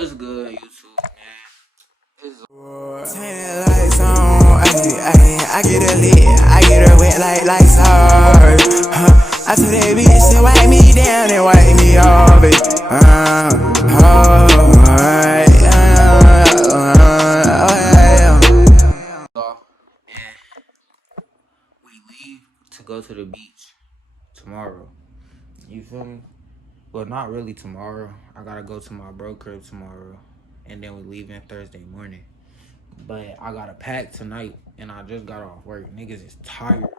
What's good, YouTube, man? Turn the lights on, I get her lit, I get her wet like lights hard. I took that bitch and wipe me down and wipe me off it. And we leave to go to the beach tomorrow. You feel me? Well, not really tomorrow. I gotta go to my bro crib tomorrow, and then we leaving Thursday morning. But I gotta pack tonight, and I just got off work. Niggas is tired, bro.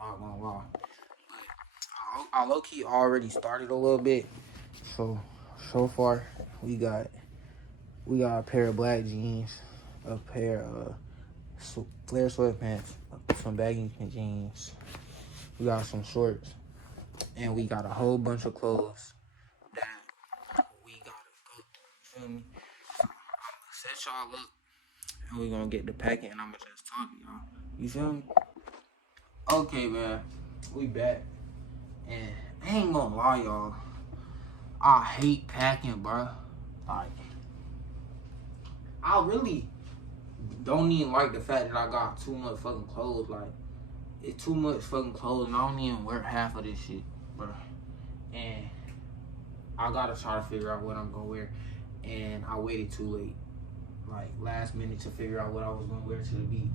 I'm not gonna lie. But I low-key already started a little bit. So far, we got a pair of black jeans, a pair of flare sweatpants, some baggy jeans. We got some shorts, and we got a whole bunch of clothes that we gotta go through. You feel me? So I'm gonna set y'all up, and we gonna get the packing, and I'm gonna just talk to y'all. You feel me? Okay, man. We back, and I ain't gonna lie, y'all. I hate packing, bro. Like, I really don't even like the fact that I got too much fucking clothes. Like, it's too much fucking clothes, and I don't even wear half of this shit, bro. And I gotta try to figure out what I'm gonna wear. And I waited too late, like last minute, to figure out what I was gonna wear to the beach.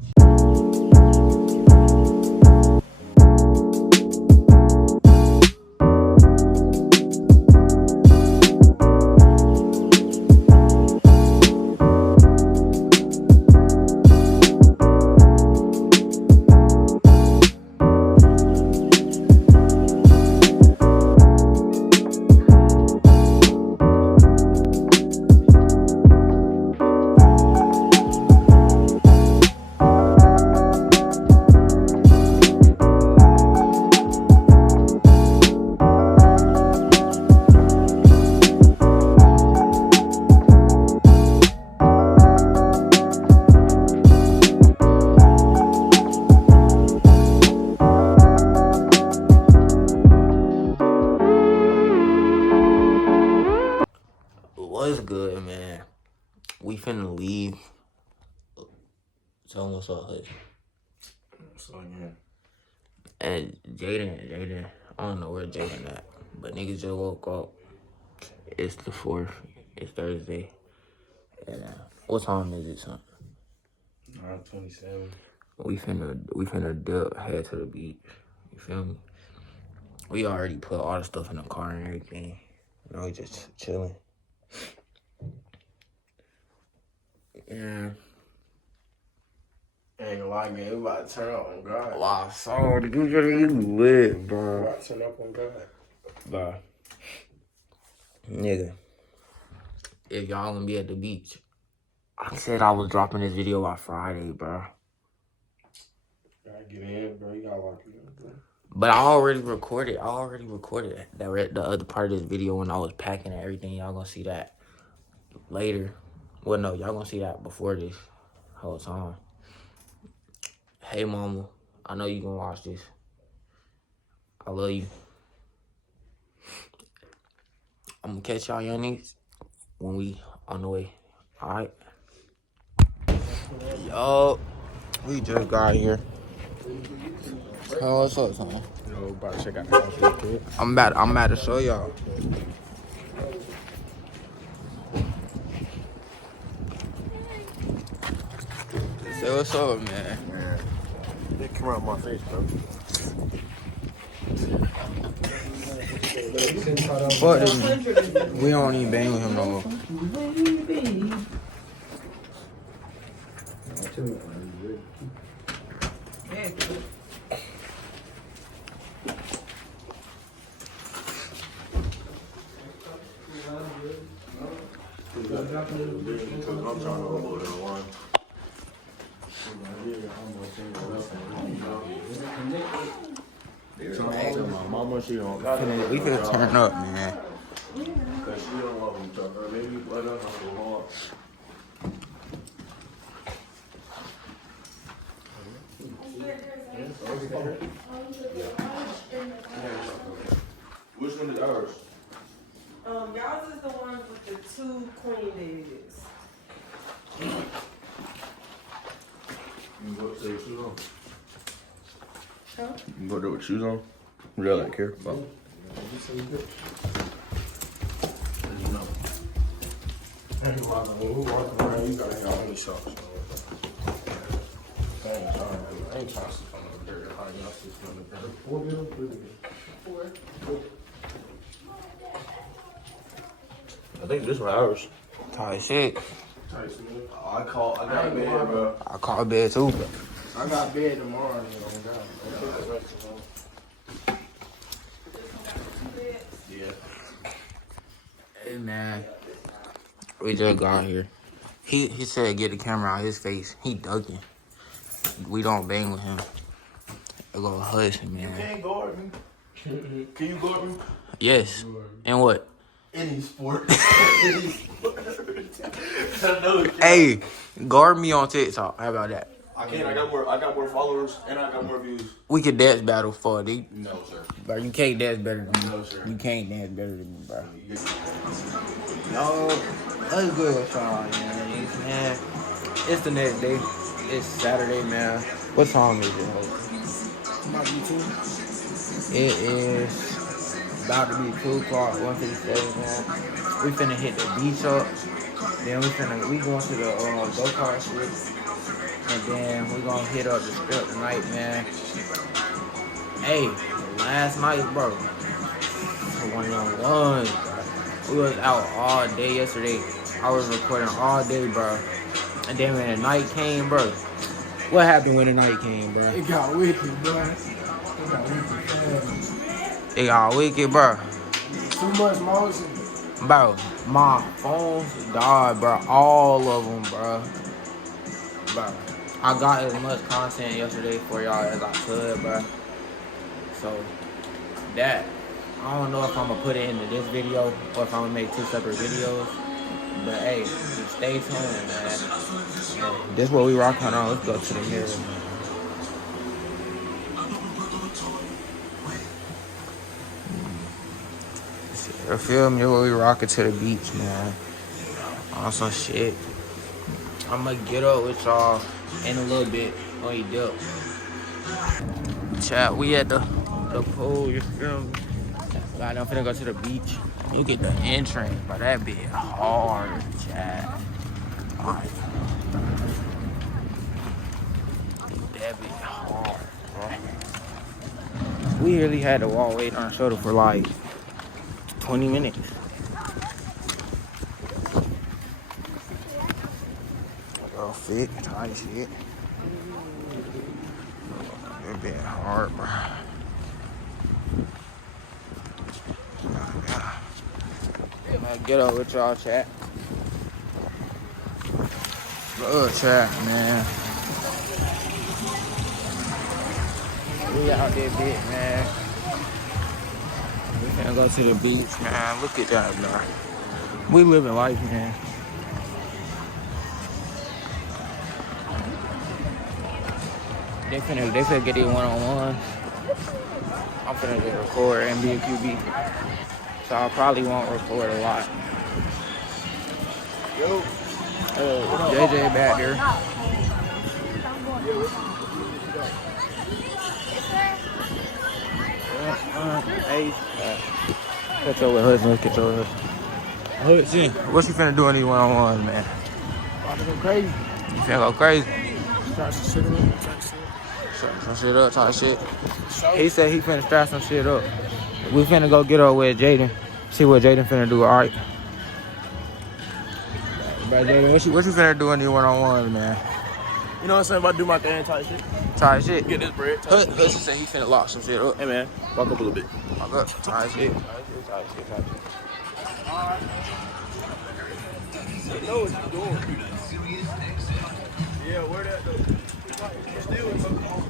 What's good, man? We finna leave. Tell him what's up, Hutch. So yeah. And Jaden, I don't know where Jaden at, but niggas just woke up. It's the 4th. It's Thursday. And what time is it, son? 9:27. We finna head to the beach. You feel me? We already put all the stuff in the car and everything. Now we just chilling. Yeah. Ain't gonna lie, man. We about to turn up on God. Wow, so the dude really lit, bro. We about to turn up on God. Bro. Nigga. If y'all gonna be at the beach, I said I was dropping this video by Friday, bro. Gotta get in, bro. You gotta lock it in, bro. But I already recorded the other part of this video when I was packing and everything. Y'all gonna see that later. Well, no, y'all gonna see that before this whole time. Hey, mama, I know you gonna watch this. I love you. I'm gonna catch y'all young niggas when we on the way. All right. Yo, we just got here. So what's up, son? Yo, about to check out the house real quick. I'm about to show y'all. Say what's up, man. Man, they come out my face, bro. Fuck this nigga. We don't even bang with him no more. I'm trying to hold it on. My mama, she don't got it. We finna turn up, man. Cause she don't love each other. Maybe let us go hard. Which one is ours? Y'all's is the one with the 2 queen beds. You go up there with shoes on? Huh? You go there with shoes on? Really don't care. Well, you know. When we walking around, you gotta have any socks on. I ain't trying to sit on the bed. How y'all sit on the bed? 4 bills? 3 bills? 4. I think this one ours. Tight shit. I got bed, bro. I call bed too. I got bed tomorrow, Yeah. Hey man, we just got here. He said get the camera out his face. He ducking. We don't bang with him. A little hush, man. You can't guard me. Can you guard me? Yes. And what? Any sport. Any sport. Hey, guard me on TikTok. How about that? I can't. I got more followers and I got more views. We could dance battle for it. No, sir. Bro, you can't dance better than me. No, sir. You can't dance better than me, bro. Yo, that's good with y'all, man. It's the next day. It's Saturday, man. What time is it? Might be 2. It is about to be 2 o'clock, 1:57, man. We finna hit the beach up. Then we going to the go-kart strip. And then we gonna hit up the strip tonight, man. Hey, last night, bro. One on one, bro. We was out all day yesterday. I was recording all day, bro. And then when the night came, bro. What happened when the night came, bro? It got wicked, bro. It got wicked fast. It got wicked, bro. Too much motion. Bro, my phones died, bro. All of them, bro. Bro, I got as much content yesterday for y'all as I could, bro. So, that, I don't know if I'm going to put it into this video or if I'm going to make 2 separate videos. But, hey, just stay tuned, man. This is what we rocking on. Let's go to the mirror, man. You feel me? What we rocking to the beach, man. On some shit. I'm gonna get up with y'all in a little bit when you dip. Chat, we at the pool, you feel me? Right, I'm finna go to the beach. Look at the entrance, but that bit hard, chat. Alright. That bit hard, bro. We really had to walk wait on our shoulder for like 20 minutes. Go fit, tight shit. That bit hard, bro. Get up with y'all, chat. Good chat, man. We out there, bit, man. We finna go to the beach, man. Look at that, bro. We living life, man. They finna get it one-on-one. I'm finna just record and be a QB. So I probably won't record a lot. Yo. JJ back there. Hey. Catch up with Hudson. Catch up with Hudson. What you finna do on these one-on-ones, man? About to go crazy. You finna go crazy? Start some shit up. Start some shit up, talk shit. He said he finna start some shit up. We finna go get up with Jaden. See what Jaden finna do, alright? But Jaden, what you finna do in these one-on-ones, man? You know what I'm saying? About to do my thing, type shit. Tight shit. Get this bread. Hudson said he finna lock some shit up. Hey, man. Walk up a little bit. Walk up. Tight shit. You know what you're doing. Yeah, where that though? Still in Oklahoma.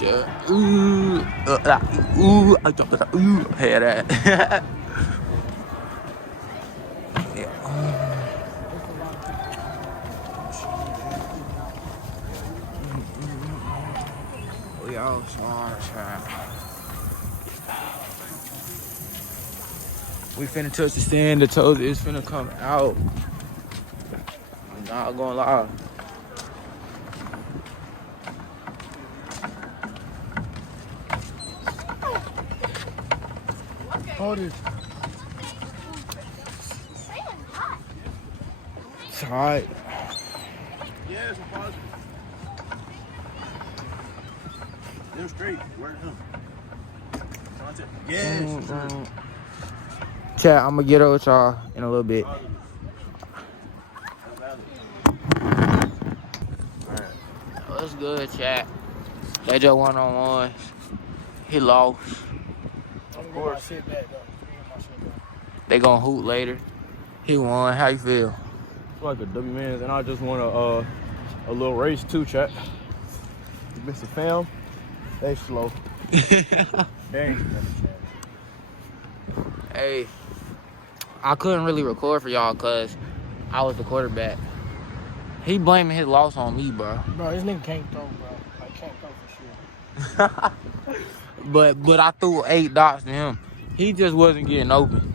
Yeah. Ooh, I jumped it. Ooh, hear that. Oh, chat. We finna touch the stand. The toes is finna come out. I'm not gonna lie. Hold it. It's alright. Yeah, it's positive. They're straight. Where him? Yeah. Chat, I'm gonna get up with y'all in a little bit. What's good, chat? They just one-on-one. He lost. Of course. They gonna hoot later. He won. How you feel? It's like a W man, and I just want a little race too, chat. Mr. Fam, they slow. Dang. Hey, I couldn't really record for y'all because I was the quarterback. He blaming his loss on me, bro. Bro, this nigga can't throw, bro. I can't throw for sure. But I threw 8 dots to him. He just wasn't getting open.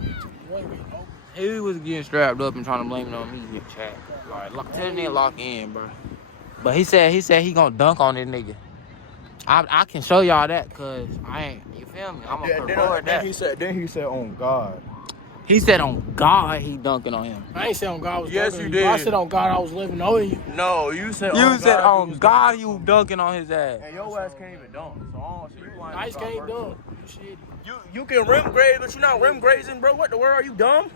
He was getting strapped up and trying to blame it on me, chat. Like, tell the nigga lock in, bro. But he said he gonna dunk on this nigga. I can show y'all that cause I ain't, you feel me? I'm gonna record that. Then he said on God. He said on God he dunking on him. I ain't said on God I was Yes, dunking you on did. I said on God I was living over you. No, you said You on said God, on God you dunking on his ass. And your ass can't even dunk. So I don't see you lying. I just can't dunk. You shit. You can rim grade, but you're not rim grazing, bro. What the world? Are you dumb?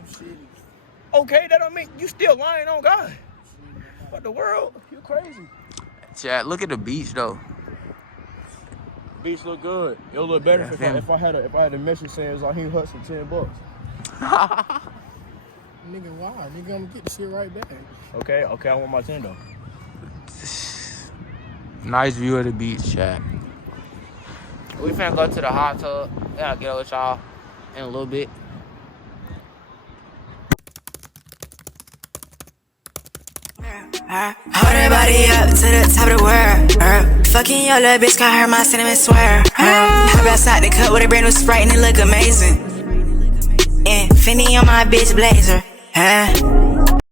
Okay, that don't mean you still lying on God. What the world? You crazy. Chat, look at the beach though. Beach look good. It'll look better Yeah, if I had a message saying Zahim Hudson $10. Nigga, why? Nigga, I'm gonna get the shit right back. Okay, I want my 10 though. Nice view of the beach, chat. We finna go to the hot tub. Yeah, I'll get with y'all in a little bit. Hold her body up to the top of the world. Fucking your little bitch, got her my cinnamon swear. Hop outside the cut with a brand new Sprite and it look amazing. And Finny on my bitch blazer.